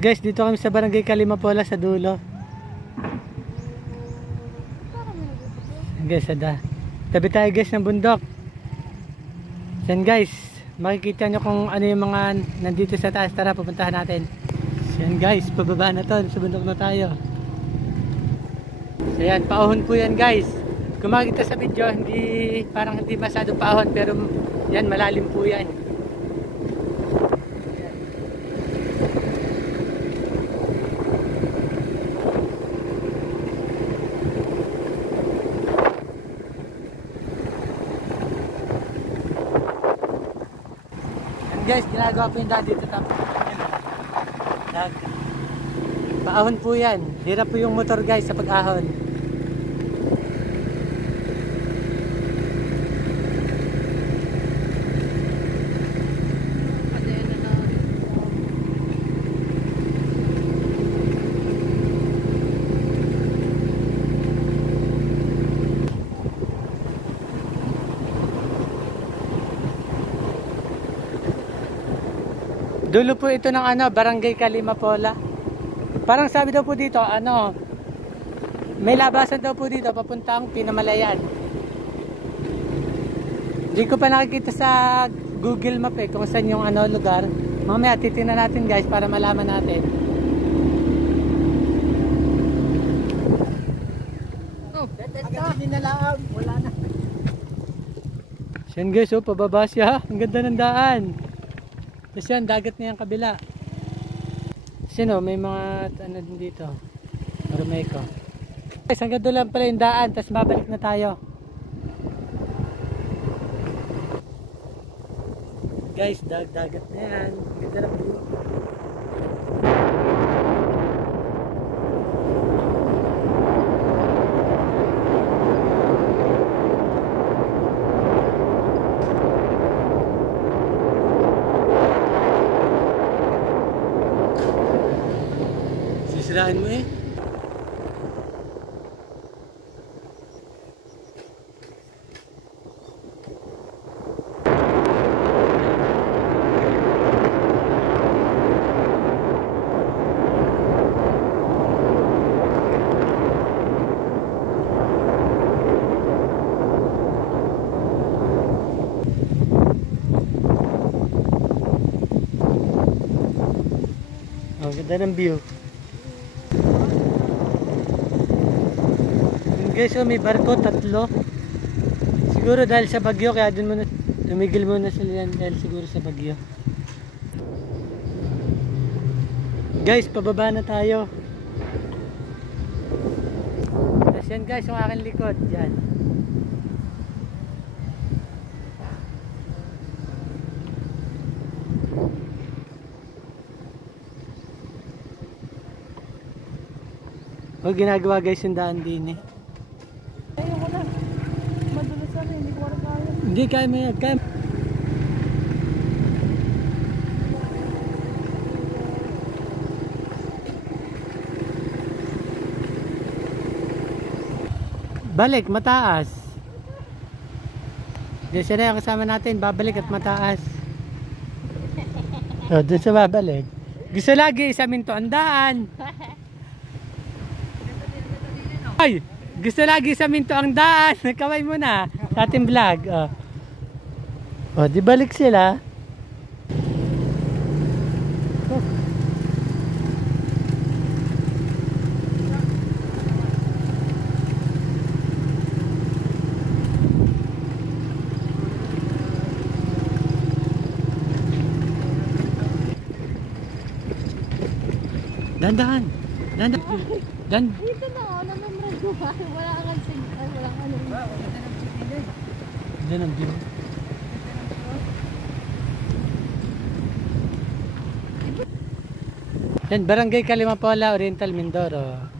So guys, dito kami sa Barangay Kalimapola sa dulo. Guys, tabi tayo guys ng bundok. Yan guys, makikita nyo kung ano yung mga nandito sa taas. Tara, pupuntahan natin. Yan guys, pababa na to, sa bundok na tayo. So yan, paahon po yan guys. Kung makikita sa video, parang hindi masyado paahon, pero yan, malalim po yan. Guys, ginagawa po yung daan dito, tapos paahon po yan. Hirap po yung motor guys sa pag-ahon. Dulo po ito ng Barangay Kalimapola. Parang sabi daw po dito, may labasan daw po dito papuntang Pinamalayan. Hindi ko pa nakikita sa Google Map kung saan yung lugar. Mamaya titingnan natin guys para malaman natin. Wala na. Yan guys, pababa siya. Ang ganda ng daan. Tapos yan, dagat na yung kabila. Sino, may mga din dito. Marumeco. Guys, hanggang doon lang pala yung daan. Tapos babalik na tayo. Guys, dagat na yan. Ganda ng view. Sisiraan mo Oh, ganda ng view. Guys, may barko, 3. Siguro dahil sa bagyo, kaya dun muna tumigil muna sila yan dahil siguro sa bagyo. Guys, pababa na tayo. Tapos yan guys, yung aking likod. Yan. Ginagawa guys yung daan din Ayoko na. Madulas ako, hindi ko kaya. Hindi, kaya mo yan. Kaya. Balik, mataas. Doon siya na yung kasama natin. Babalik at mataas. Doon siya babalik. Gusto lagi isaminto ang daan. Ay! Gusto lagi sa minto ang daan. Kaway mo na sa ating vlog. Di balik sila. Dandan. Dan. Dito na wala kang signal, wala kang Ganda ng view. Yan, Barangay Kalimapola, Oriental, Mindoro.